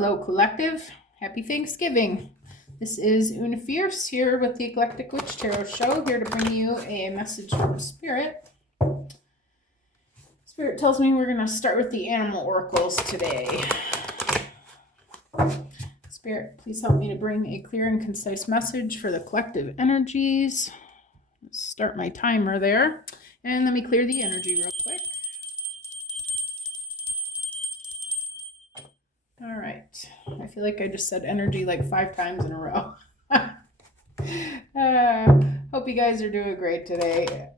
Hello, collective. Happy Thanksgiving. This is Una Fierce here with the Eclectic Witch Tarot Show, here to bring you a message from Spirit. Spirit tells me we're going to start with the animal oracles today. Spirit, please help me to bring a clear and concise message for the collective energies. Let's start my timer there. And let me clear the energy real quick. All right. I feel like I just said energy like 5 times in a row. Hope you guys are doing great today.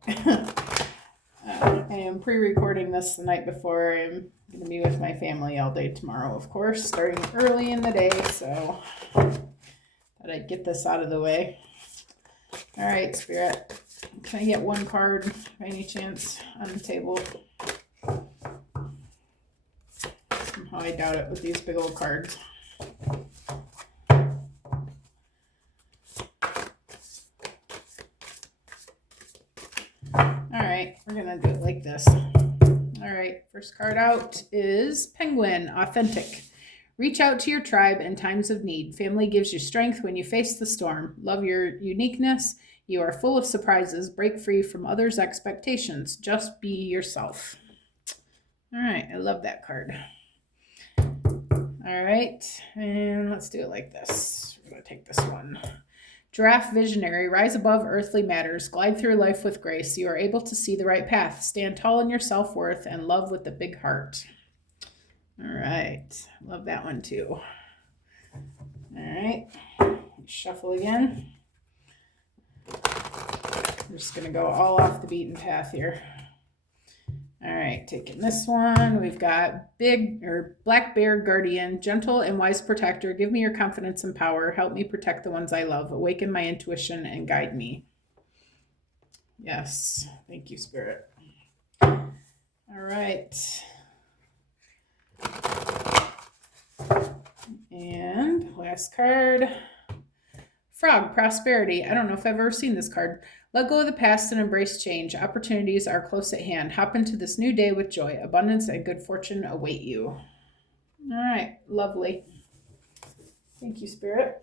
I am pre-recording this the night before. I'm going to be with my family all day tomorrow, of course, starting early in the day, so thought I'd get this out of the way. All right, Spirit. Can I get one card by any chance on the table? Somehow I doubt it with these big old cards. Alright, we're gonna do it like this. Alright, first card out is Penguin, Authentic. Reach out to your tribe in times of need. Family gives you strength when you face the storm. Love your uniqueness. You are full of surprises. Break free from others' expectations. Just be yourself. Alright, I love that card. Alright, and let's do it like this. We're gonna take this one. Giraffe Visionary, rise above earthly matters, glide through life with grace. You are able to see the right path. Stand tall in your self-worth and love with a big heart. All right, love that one too. All right, shuffle again. We're just gonna go all off the beaten path here. All right, taking this one, we've got Black Bear Guardian, gentle and wise protector. Give me your confidence and power. Help me protect the ones I love. Awaken my intuition and guide me. Yes, thank you, Spirit. All right. And last card. Frog, Prosperity. I don't know if I've ever seen this card. Let go of the past and embrace change. Opportunities are close at hand. Hop into this new day with joy. Abundance and good fortune await you. All right, lovely. Thank you, Spirit.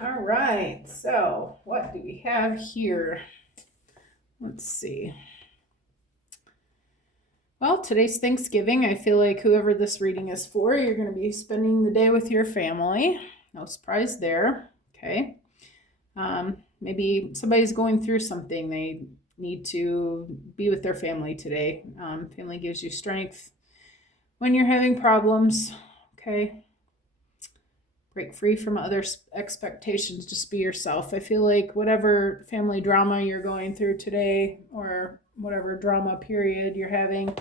All right, so what do we have here? Let's see. Well, today's Thanksgiving. I feel like whoever this reading is for, you're going to be spending the day with your family. No surprise there. Okay. Maybe somebody's going through something. They need to be with their family today. Family gives you strength when you're having problems. Okay. Break free from others' expectations. Just be yourself. I feel like whatever family drama you're going through today, or whatever drama period you're having,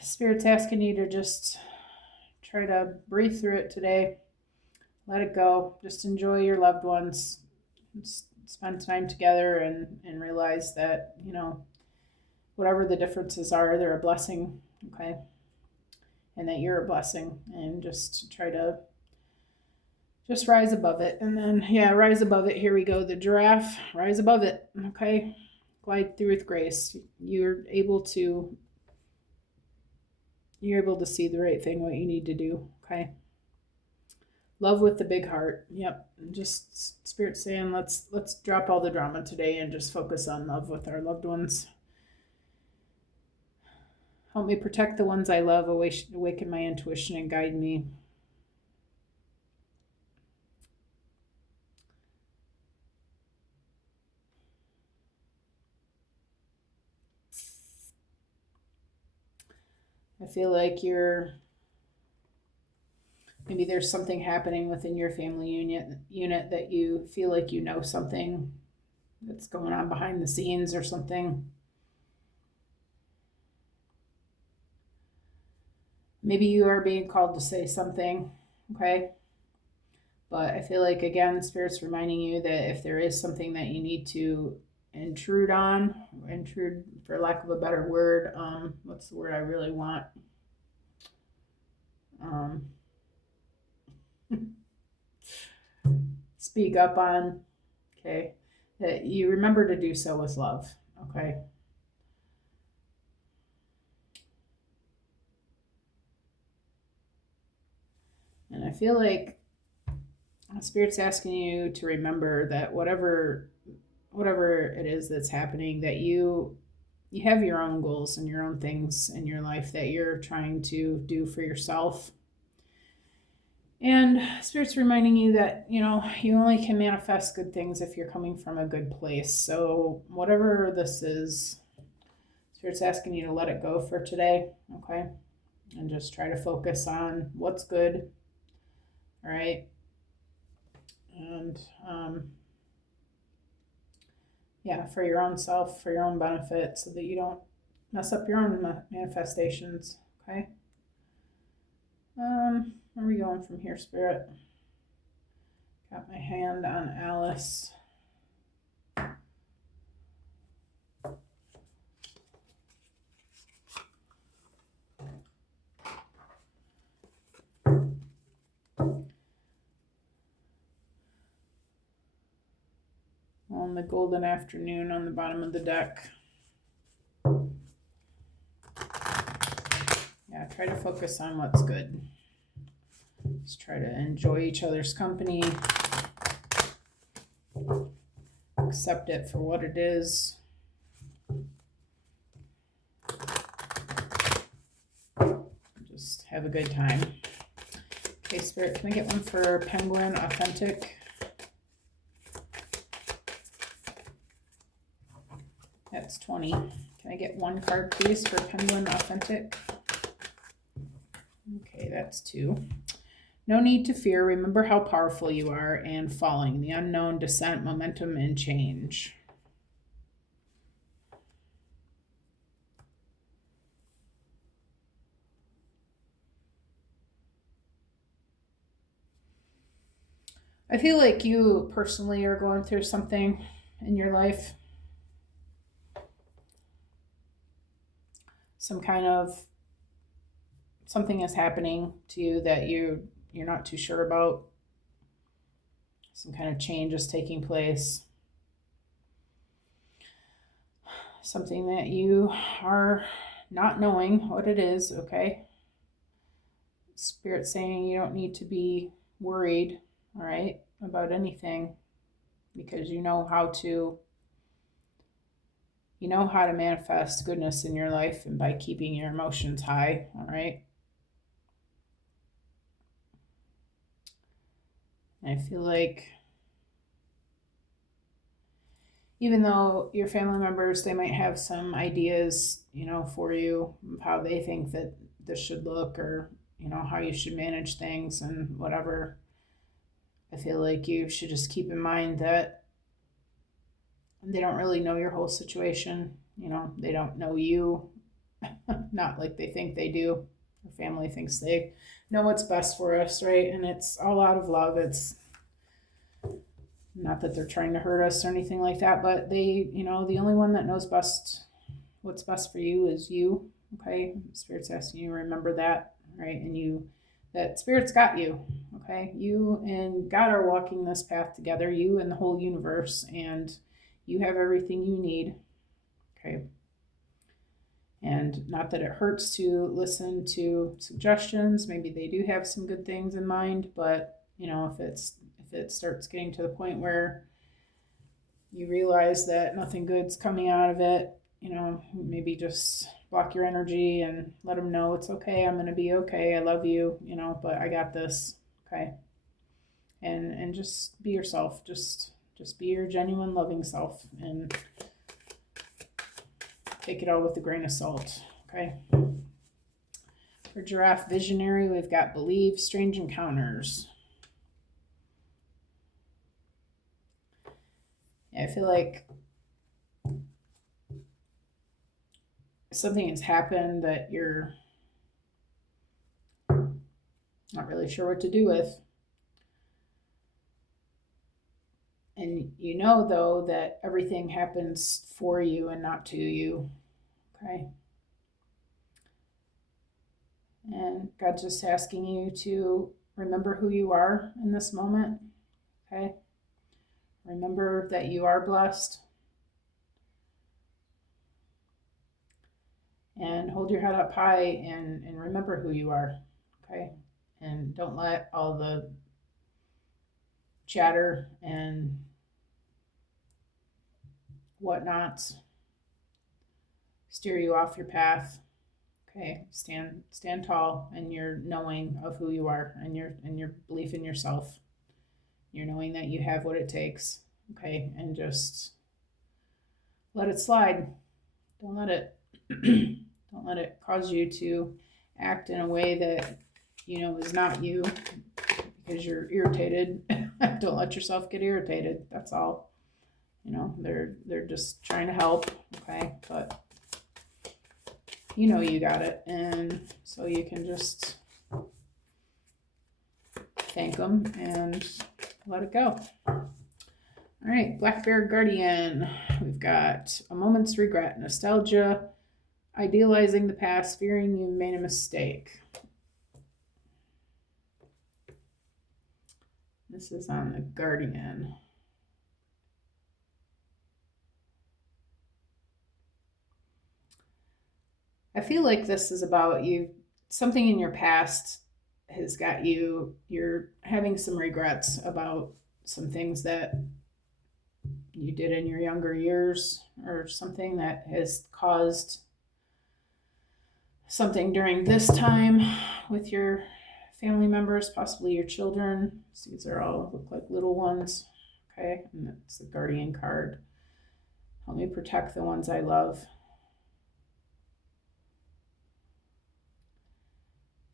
Spirit's asking you to just try to breathe through it today. Let it go. Just enjoy your loved ones. Just spend time together and realize that, whatever the differences are, they're a blessing, okay? And that you're a blessing. And just try to just rise above it. And then, rise above it. Here we go. The giraffe, rise above it, okay? Glide through with grace. You're able to see the right thing, what you need to do, okay? Love with the big heart. Yep. Just Spirit saying, let's drop all the drama today and just focus on love with our loved ones. Help me protect the ones I love. Awaken my intuition and guide me. I feel like maybe there's something happening within your family unit that you feel like you know something that's going on behind the scenes or something. Maybe you are being called to say something, okay? But I feel like, again, Spirit's reminding you that if there is something that you need to intrude for lack of a better word, what's the word I really want? Speak up on, okay? That you remember to do so with love, okay? I feel like Spirit's asking you to remember that whatever it is that's happening, that you have your own goals and your own things in your life that you're trying to do for yourself. And Spirit's reminding you that, you only can manifest good things if you're coming from a good place. So whatever this is, Spirit's asking you to let it go for today, okay? And just try to focus on what's good, all right? And for your own self, for your own benefit, so that you don't mess up your own manifestations, okay? Where are we going from here, Spirit? Got my hand on Alice. On the golden afternoon on the bottom of the deck. Yeah, try to focus on what's good. Just try to enjoy each other's company. Accept it for what it is. Just have a good time. Okay, Spirit, can I get one for Penguin Authentic? That's 20. Can I get one card, please, for Penguin Authentic? Okay, that's 2. No need to fear. Remember how powerful you are, and falling, the unknown, descent, momentum, and change. I feel like you personally are going through something in your life. Some kind of something is happening to you that you're not too sure about. Some kind of change is taking place. Something that you are not knowing what it is, okay? Spirit saying you don't need to be worried, all right, about anything, because you know how to manifest goodness in your life, and by keeping your emotions high, all right? I feel like even though your family members, they might have some ideas, for you, how they think that this should look, or, how you should manage things and whatever, I feel like you should just keep in mind that they don't really know your whole situation. They don't know you, not like they think they do. Your family thinks they know what's best for us, right? And it's all out of love. It's not that they're trying to hurt us or anything like that, but they, the only one that knows best what's best for you is you, okay? Spirit's asking you to remember that, right? And that Spirit's got you, okay? You and God are walking this path together, you and the whole universe, and you have everything you need, okay? And not that it hurts to listen to suggestions. Maybe they do have some good things in mind, but if it starts getting to the point where you realize that nothing good's coming out of it, maybe just block your energy and let them know it's okay. I'm going to be okay. I love you, but I got this. Okay. And just be yourself. Just be your genuine loving self, and take it all with a grain of salt. Okay. For Giraffe Visionary, we've got Believe, Strange Encounters. I feel like something has happened that you're not really sure what to do with. And though, that everything happens for you and not to you, okay? And God's just asking you to remember who you are in this moment, okay? Remember that you are blessed. And hold your head up high, and remember who you are, okay? and don't let all the chatter and whatnots steer you off your path. Okay, stand tall in your knowing of who you are and your belief in yourself. You're knowing that you have what it takes. Okay, and just let it slide. Don't let it don't let it cause you to act in a way that is not you because you're irritated. Don't let yourself get irritated. That's all. They're just trying to help. Okay, but you got it, and so you can just thank them and let it go. All right, Black Bear Guardian. We've got a moment's regret, nostalgia, idealizing the past, fearing you made a mistake. This is on the Guardian. I feel like this is about you. Something in your past has got you're having some regrets about some things that you did in your younger years, or something that has caused something during this time with your family members, possibly your children. These are all look like little ones. Okay, and that's the Guardian card. Help me protect the ones I love.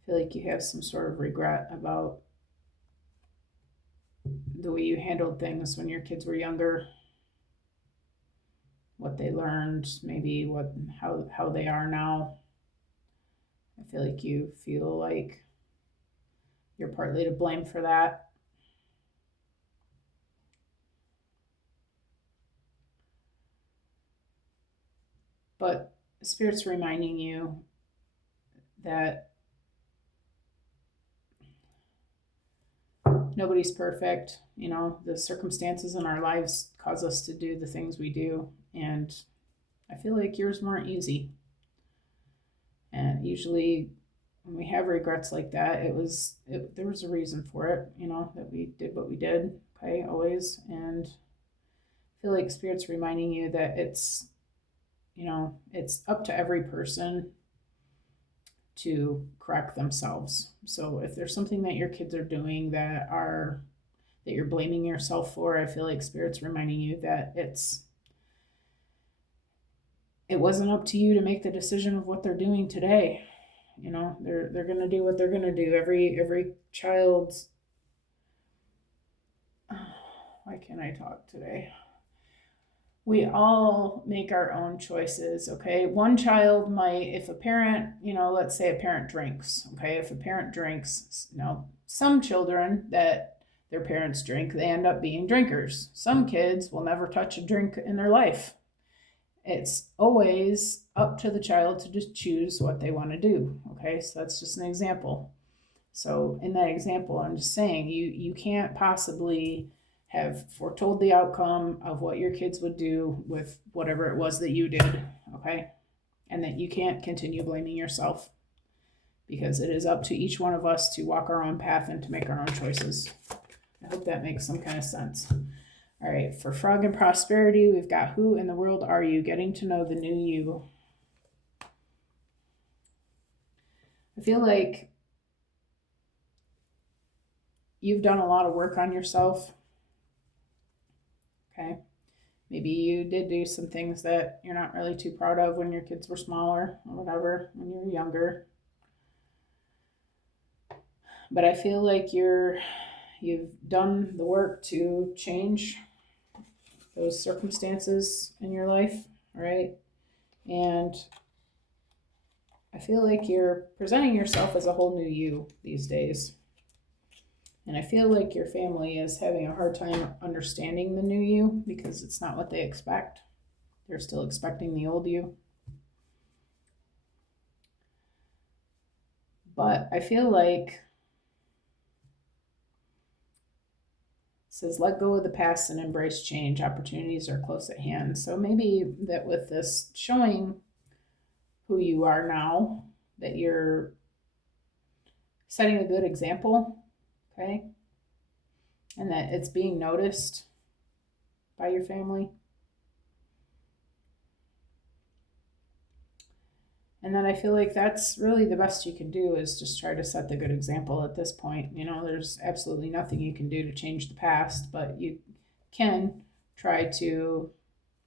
I feel like you have some sort of regret about the way you handled things when your kids were younger, what they learned, maybe how they are now. I feel like you feel like you're partly to blame for that. But Spirit's reminding you that nobody's perfect. The circumstances in our lives cause us to do the things we do, and I feel like yours weren't easy. And usually when we have regrets like that, there was a reason for it, that we did what we did. Okay, always. And I feel like Spirit's reminding you that it's up to every person to correct themselves. So if there's something that your kids are doing that you're blaming yourself for, I feel like Spirit's reminding you that it wasn't up to you to make the decision of what they're doing today. They're gonna do what they're gonna do. Every child's why can't I talk today? We all make our own choices. Okay, one child might, if a parent, let's say a parent drinks. Okay, if a parent drinks, some children that their parents drink, they end up being drinkers. Some kids will never touch a drink in their life. It's always up to the child to just choose what they want to do. Okay, so that's just an example. So in that example, I'm just saying you can't possibly have foretold the outcome of what your kids would do with whatever it was that you did. Okay, and that you can't continue blaming yourself, because it is up to each one of us to walk our own path and to make our own choices. I hope that makes some kind of sense. All right, for Frog and Prosperity, we've got Who in the World Are You? Getting to know the new you. I feel like you've done a lot of work on yourself. Okay, maybe you did do some things that you're not really too proud of when your kids were smaller or whatever, when you were younger. But I feel like you've done the work to change those circumstances in your life, right? And I feel like you're presenting yourself as a whole new you these days. And I feel like your family is having a hard time understanding the new you because it's not what they expect. They're still expecting the old you. But I feel like it says, let go of the past and embrace change. Opportunities are close at hand. So maybe that with this showing who you are now, that you're setting a good example, okay? And that it's being noticed by your family. And then I feel like that's really the best you can do, is just try to set the good example at this point. You know, there's absolutely nothing you can do to change the past, but you can try to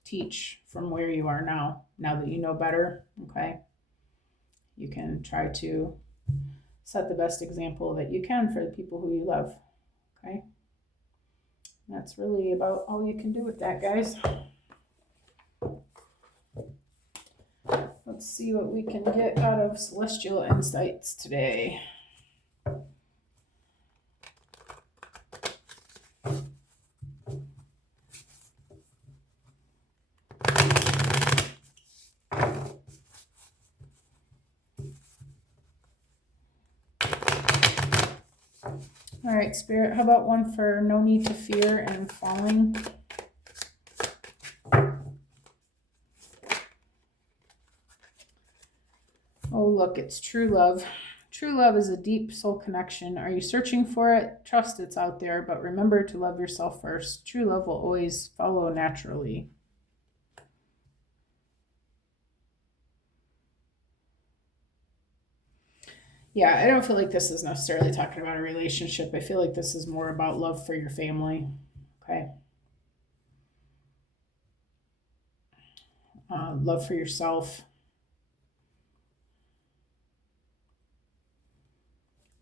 teach from where you are now that you know better, okay? You can try to set the best example that you can for the people who you love, okay? That's really about all you can do with that, guys. Let's see what we can get out of Celestial Insights today. All right, Spirit, how about one for no need to fear and falling? Oh, look, it's true love. True love is a deep soul connection. Are you searching for it? Trust it's out there, but remember to love yourself first. True love will always follow naturally. Yeah, I don't feel like this is necessarily talking about a relationship. I feel like this is more about love for your family, okay? Love for yourself.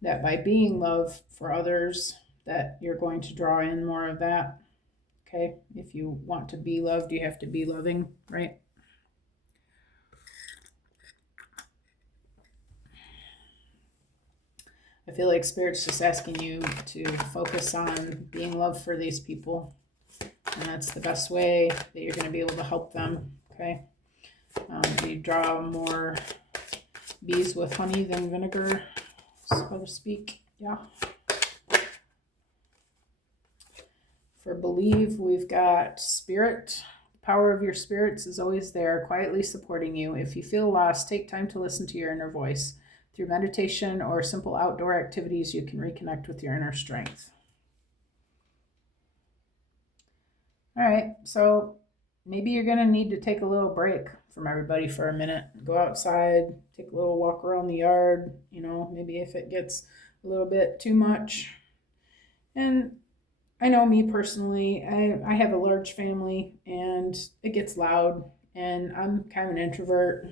That by being love for others, that you're going to draw in more of that, okay? If you want to be loved, you have to be loving, right? I feel like Spirit's just asking you to focus on being love for these people. And that's the best way that you're going to be able to help them, okay? You draw more bees with honey than vinegar, so to speak. Yeah. For believe, we've got Spirit. The power of your spirits is always there, quietly supporting you. If you feel lost, take time to listen to your inner voice. Through meditation or simple outdoor activities, you can reconnect with your inner strength. All right, so maybe you're going to need to take a little break from everybody for a minute. Go outside, take a little walk around the yard, you know, maybe if it gets a little bit too much. And I know me personally, I have a large family and it gets loud, and I'm kind of an introvert.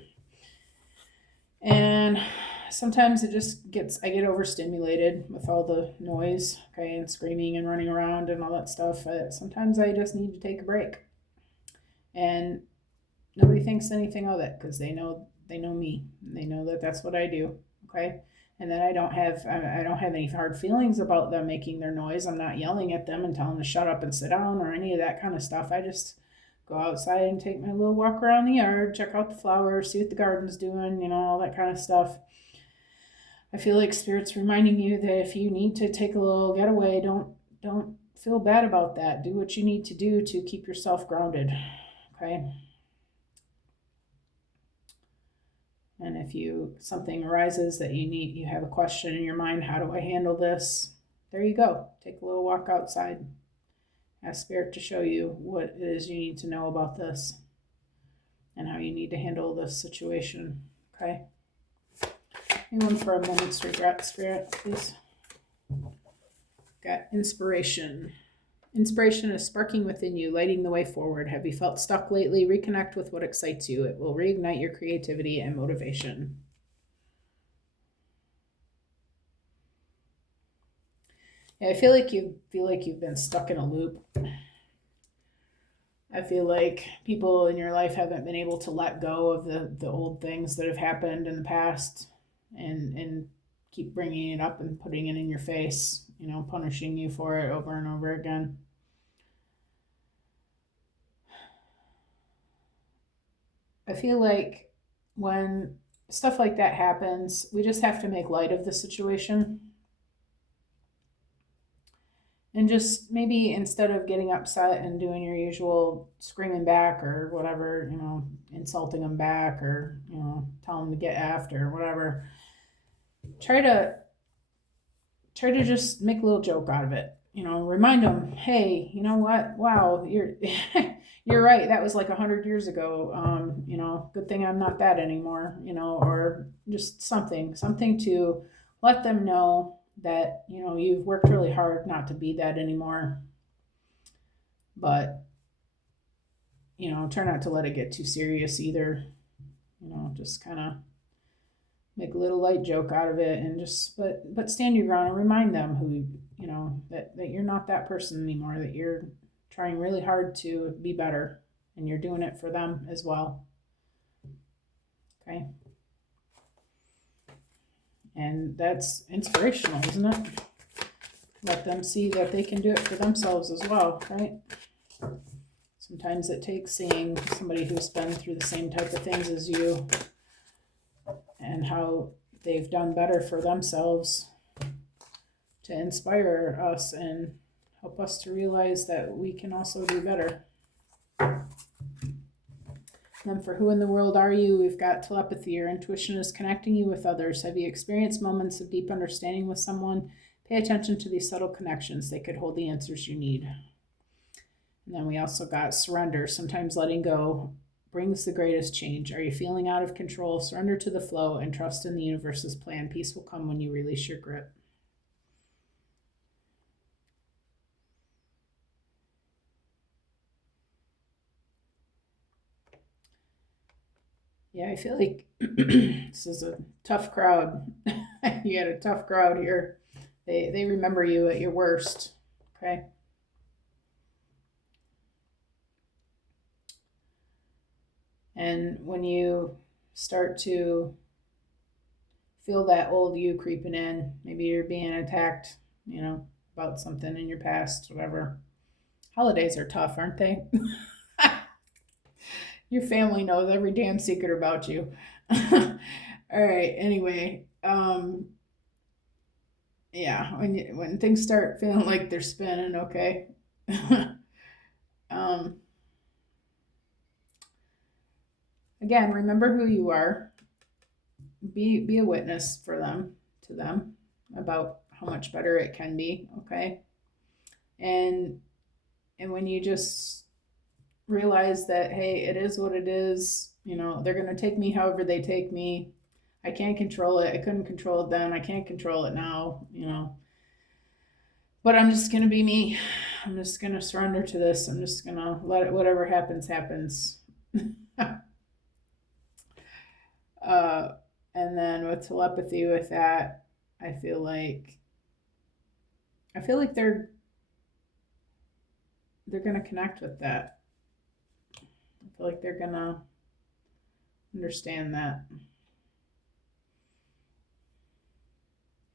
And sometimes I get overstimulated with all the noise, okay, and screaming and running around and all that stuff. Sometimes I just need to take a break. And nobody thinks anything of it because they know me. They know that that's what I do, okay? And then I don't have any hard feelings about them making their noise. I'm not yelling at them and telling them to shut up and sit down or any of that kind of stuff. I just go outside and take my little walk around the yard, check out the flowers, see what the garden's doing, you know, all that kind of stuff. I feel like Spirit's reminding you that if you need to take a little getaway, don't feel bad about that. Do what you need to do to keep yourself grounded, okay? And if something arises that you have a question in your mind, how do I handle this? There you go. Take a little walk outside. Ask Spirit to show you what it is you need to know about this and how you need to handle this situation. Okay? Anyone for a moment's regret, Spirit, please? Got inspiration. Inspiration is sparking within you, lighting the way forward. Have you felt stuck lately? Reconnect with what excites you. It will reignite your creativity and motivation. Yeah, I feel like you've been stuck in a loop. I feel like people in your life haven't been able to let go of the old things that have happened in the past, and keep bringing it up and putting it in your face, you know, punishing you for it over and over again. I feel like when stuff like that happens, we just have to make light of the situation. And just maybe instead of getting upset and doing your usual screaming back or whatever, you know, insulting them back or, you know, tell them to get effed or whatever, try to try to just make a little joke out of it. Remind them, hey, you know what? Wow, you're you're right. That was like 100 years ago. Good thing I'm not that anymore. Or just something to let them know that you've worked really hard not to be that anymore. But try not to let it get too serious either. Just kind of make a little light joke out of it, and just but stand your ground and remind them who that you're not that person anymore, that you're trying really hard to be better, and you're doing it for them as well. Okay. And that's inspirational, isn't it? Let them see that they can do it for themselves as well, right? Sometimes it takes seeing somebody who's been through the same type of things as you and how they've done better for themselves to inspire us and help us to realize that we can also do better. And then for who in the world are you, we've got telepathy. Your intuition is connecting you with others. Have you experienced moments of deep understanding with someone? Pay attention to these subtle connections. They could hold the answers you need. And then we also got surrender. Sometimes letting go brings the greatest change. Are you feeling out of control? Surrender to the flow and trust in the universe's plan. Peace will come when you release your grip. Yeah, I feel like this is a tough crowd. You got a tough crowd here. They remember you at your worst. Okay. And when you start to feel that old you creeping in, maybe you're being attacked, about something in your past, whatever. Holidays are tough, aren't they? Your family knows every damn secret about you. All right, anyway, yeah, when things start feeling like they're spinning, okay. um, Again, remember who you are. Be a witness for them, to them, about how much better it can be, okay? And when you just realize that, hey, it is what it is, they're going to take me however they take me. I can't control it. I couldn't control it then. I can't control it now, But I'm just going to be me. I'm just going to surrender to this. I'm just going to let it, whatever happens, happens. And then with telepathy, with that, I feel like they're going to connect with that. I feel like they're going to understand that.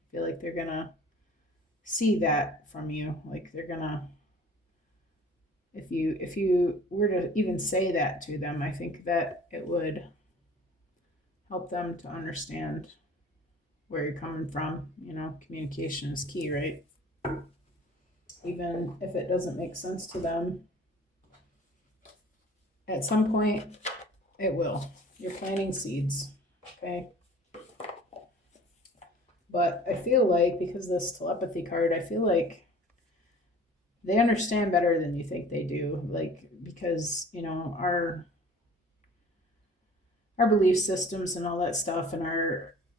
I feel like they're going to see that from you. Like they're going to, if you were to even say that to them, I think that it would help them to understand where you're coming from. Communication is key, right? Even if it doesn't make sense to them, at some point it will. You're planting seeds, okay? But I feel like, because this telepathy card, I feel like they understand better than you think they do. Like, because, our belief systems and all that stuff, and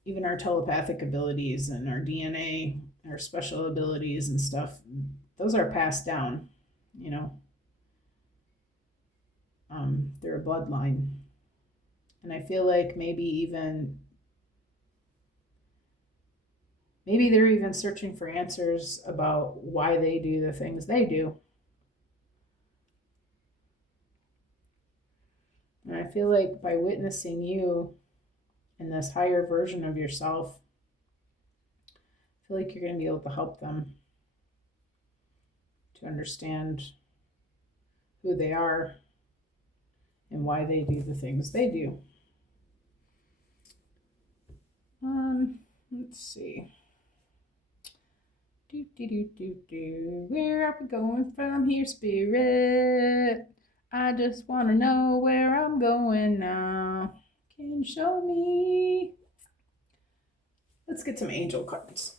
even our telepathic abilities and our DNA, our special abilities and stuff, those are passed down, through a bloodline. And I feel like maybe they're even searching for answers about why they do the things they do. And I feel like by witnessing you in this higher version of yourself, I feel like you're going to be able to help them to understand who they are and why they do the things they do. Let's see. Where are we going from here, Spirit? I just want to know where I'm going now. Can you show me? Let's get some angel cards.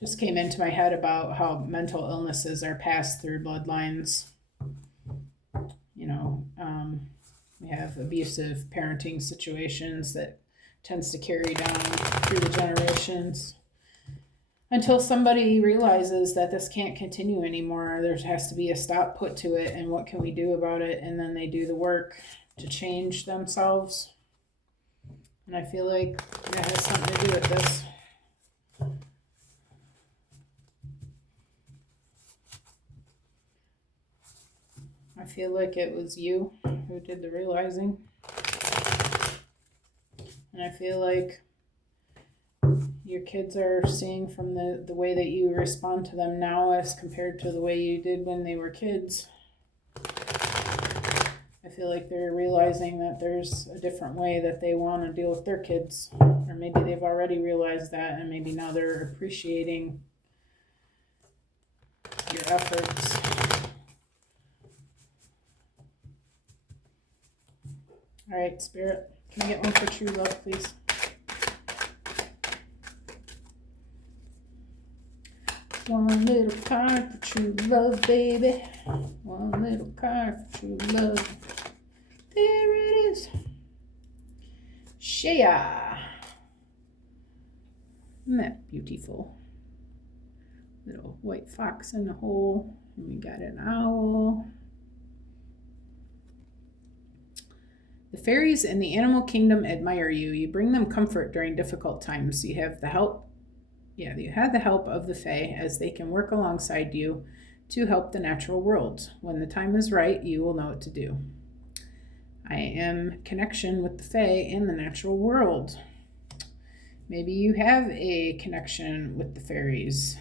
Just came into my head about how mental illnesses are passed through bloodlines. You know, we have abusive parenting situations that tends to carry down through the generations until somebody realizes that this can't continue anymore. There has to be a stop put to it, and what can we do about it? And then they do the work to change themselves. And I feel like that has something to do with this. I feel like it was you who did the realizing. And I feel like your kids are seeing from the way that you respond to them now as compared to the way you did when they were kids. I feel like they're realizing that there's a different way that they want to deal with their kids. Or maybe they've already realized that, and maybe now they're appreciating your efforts. All right, Spirit, can I get one for true love, please? One little card for true love, baby. One little card for true love. There it is. Shea. Isn't that beautiful? Little white fox in the hole. And we got an owl. The fairies in the animal kingdom admire you. You bring them comfort during difficult times. You have the help. Yeah, you have the help of the Fae as they can work alongside you to help the natural world. When the time is right, you will know what to do. I am connection with the Fae in the natural world. Maybe you have a connection with the fairies.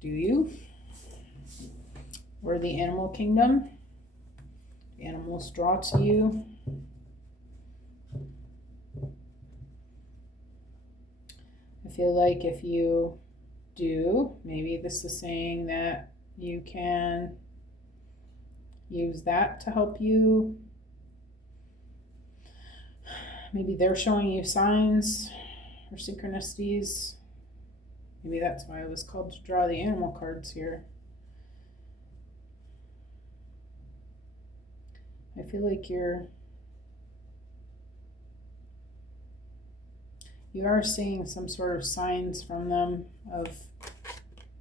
Do you? Or the animal kingdom? The animals draw to you. I feel like if you do, maybe this is saying that you can use that to help you. Maybe they're showing you signs or synchronicities. Maybe that's why I was called to draw the animal cards here. I feel like you are seeing some sort of signs from them of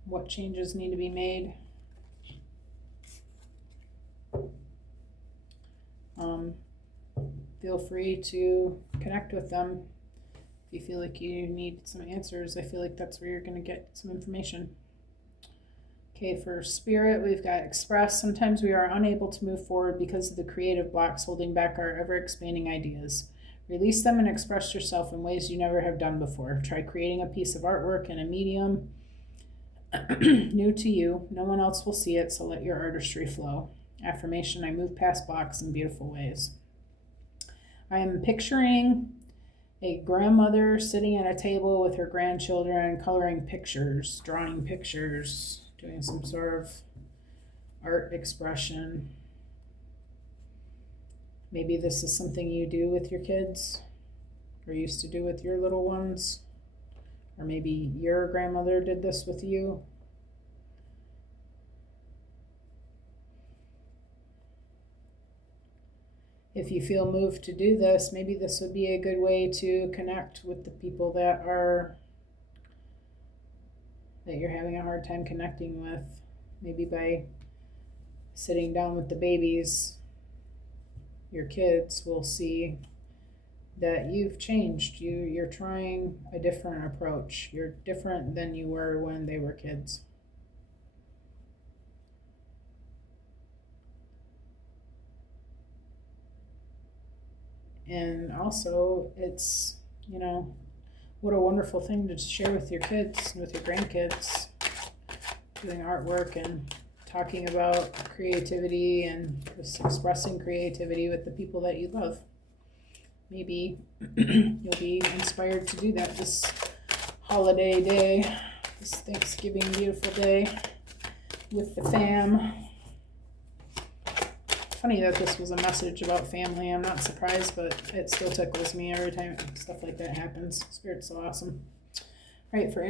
what changes need to be made. Feel free to connect with them if you feel like you need some answers. I feel like that's where you're going to get some information. Okay, for Spirit, we've got Express. Sometimes we are unable to move forward because of the creative blocks holding back our ever-expanding ideas. Release them and express yourself in ways you never have done before. Try creating a piece of artwork in a medium new to you. No one else will see it, so let your artistry flow. Affirmation, I move past blocks in beautiful ways. I am picturing a grandmother sitting at a table with her grandchildren, coloring pictures, drawing pictures, doing some sort of art expression. Maybe this is something you do with your kids or used to do with your little ones. Or maybe your grandmother did this with you. If you feel moved to do this, maybe this would be a good way to connect with the people that you're having a hard time connecting with. Maybe by sitting down with the babies, your kids will see that you've changed. You're trying a different approach. You're different than you were when they were kids. And also, it's, what a wonderful thing to share with your kids and with your grandkids, doing artwork and talking about creativity and just expressing creativity with the people that you love. Maybe you'll be inspired to do that this holiday day, this Thanksgiving beautiful day with the fam. Funny that this was a message about family. I'm not surprised, but it still tickles me every time stuff like that happens. Spirit's so awesome. All right, for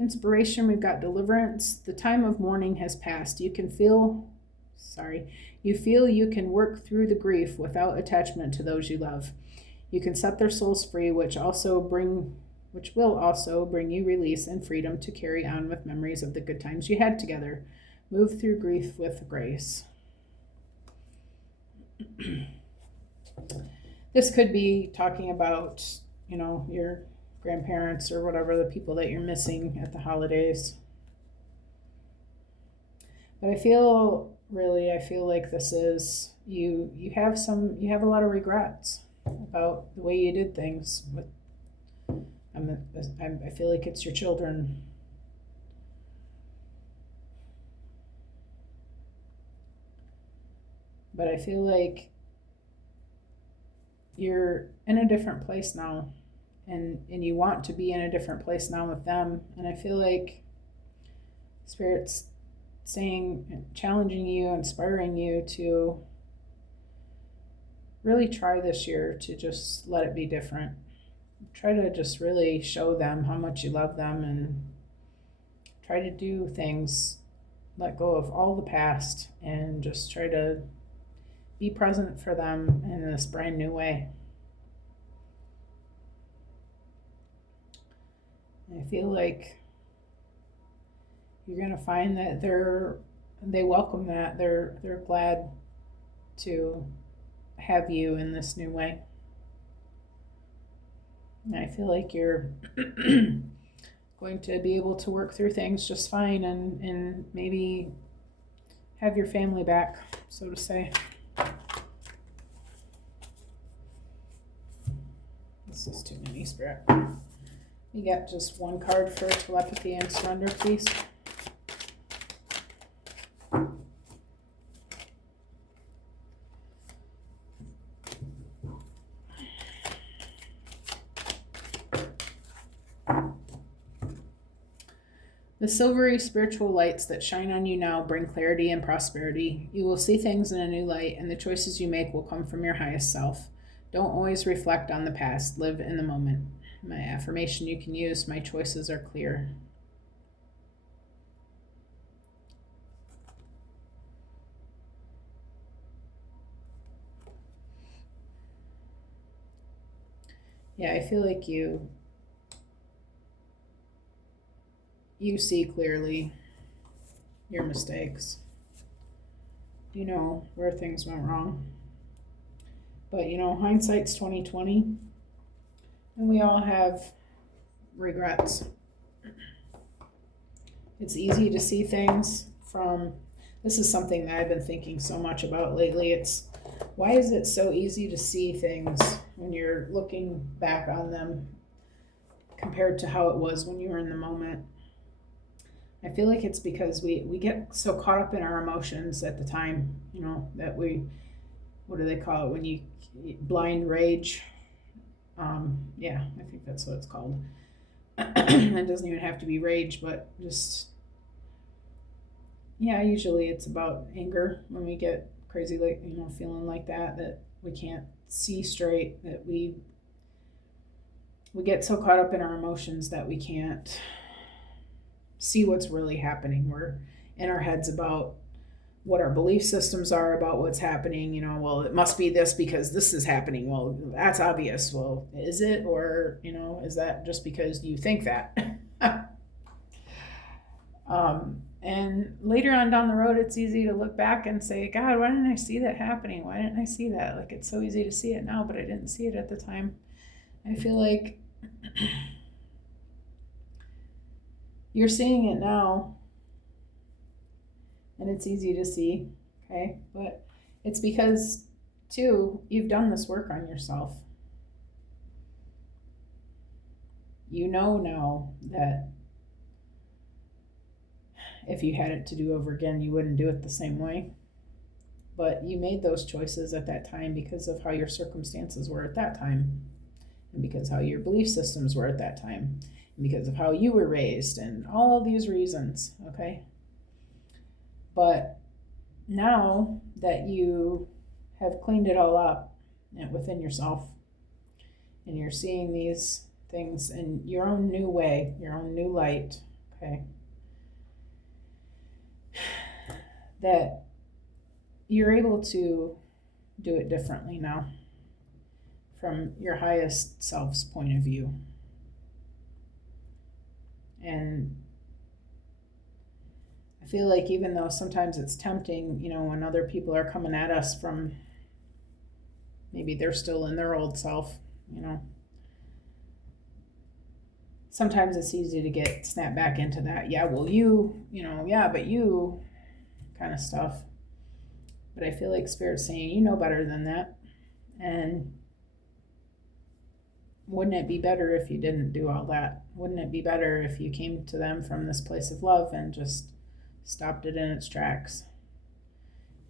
inspiration, we've got deliverance. The time of mourning has passed. You feel you can work through the grief without attachment to those you love. You can set their souls free, which will also bring you release and freedom to carry on with memories of the good times you had together. Move through grief with grace. This could be talking about, your grandparents or whatever, the people that you're missing at the holidays. But I feel like this is, you have a lot of regrets about the way you did things with, I feel like it's your children. But I feel like you're in a different place now, and you want to be in a different place now with them. And I feel like Spirit's saying, challenging you, inspiring you to really try this year to just let it be different. Try to just really show them how much you love them and try to do things, let go of all the past and just try to be present for them in this brand new way. I feel like you're going to find that they welcome that. They're glad to have you in this new way. And I feel like you're going to be able to work through things just fine and maybe have your family back, so to say. This is too many, Spirit. You get just one card for telepathy and surrender, please. The silvery spiritual lights that shine on you now bring clarity and prosperity. You will see things in a new light, and the choices you make will come from your highest self. Don't always reflect on the past. Live in the moment. My affirmation you can use, my choices are clear. Yeah, I feel like you see clearly your mistakes. You know where things went wrong. But hindsight's 20/20, and we all have regrets. It's easy to see things this is something that I've been thinking so much about lately. Why is it so easy to see things when you're looking back on them compared to how it was when you were in the moment? I feel like it's because we get so caught up in our emotions at the time, that what do they call it when you blind rage? Yeah, I think that's what it's called. It doesn't even have to be rage, but just, yeah, usually it's about anger when we get crazy, like, feeling like that we can't see straight, that we get so caught up in our emotions that we can't see what's really happening. We're in our heads about what our belief systems are about what's happening. Well, it must be this because this is happening. Well, that's obvious. Well, is it? Or, is that just because you think that? And later on down the road, it's easy to look back and say, God, why didn't I see that happening? Why didn't I see that? Like, it's so easy to see it now, but I didn't see it at the time. I feel like you're seeing it now, and it's easy to see, okay? But it's because, too, you've done this work on yourself. You know now that if you had it to do over again, you wouldn't do it the same way. But you made those choices at that time because of how your circumstances were at that time, and because how your belief systems were at that time, and because of how you were raised, and all these reasons, okay? But now that you have cleaned it all up within yourself, and you're seeing these things in your own new way, your own new light, okay? That you're able to do it differently now from your highest self's point of view. And I feel like even though sometimes it's tempting, when other people are coming at us from maybe they're still in their old self, sometimes it's easy to get snapped back into that, yeah, well, yeah, but you kind of stuff. But I feel like Spirit's saying, you know better than that. And wouldn't it be better if you didn't do all that? Wouldn't it be better if you came to them from this place of love and just stopped it in its tracks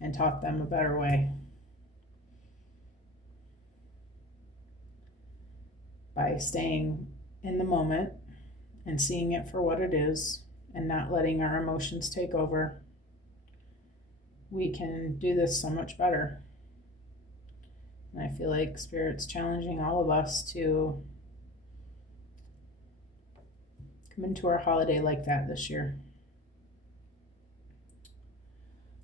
and taught them a better way? By staying in the moment and seeing it for what it is and not letting our emotions take over, we can do this so much better. And I feel like Spirit's challenging all of us to come into our holiday like that this year.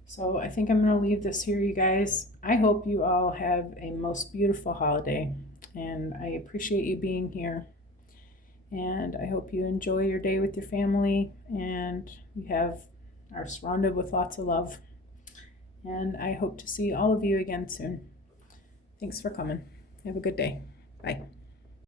So I think I'm going to leave this here, you guys. I hope you all have a most beautiful holiday, and I appreciate you being here. And I hope you enjoy your day with your family, and you are surrounded with lots of love. And I hope to see all of you again soon. Thanks for coming. Have a good day. Bye.